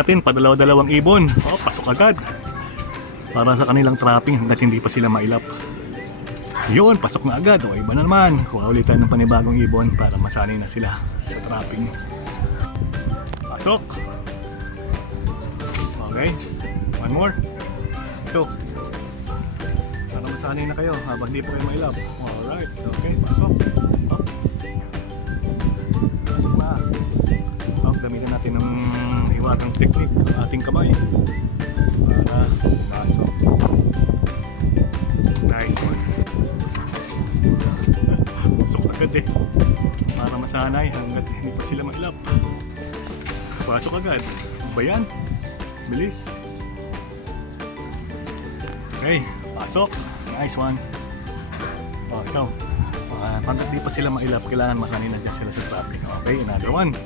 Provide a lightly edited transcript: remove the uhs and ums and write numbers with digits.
natin, padalaw-dalawang ibon. Oh, pasok agad. Para sa kanilang trapping hanggat hindi pa sila mailap. Yun, pasok na agad. O iba na naman. Kuha ulit tayo ng panibagong ibon para masanay na sila sa trapping. Pasok. Okay. One more. Ito. Para masanay na kayo habang di pa kayo mailap. Alright. Okay, pasok. Up. Pasok na. Gamitin natin ng hiwatang technique ang ating kamay para pasok. Nice one. Pasok agad eh para masanay hanggat hindi pa sila mailap. Pasok agad. Ba yan? Bilis. Okay, pasok. Nice one. Ito. Hanggat di pa sila mailap, kailangan masanay na dyan sila sa trapping. Okay, another one.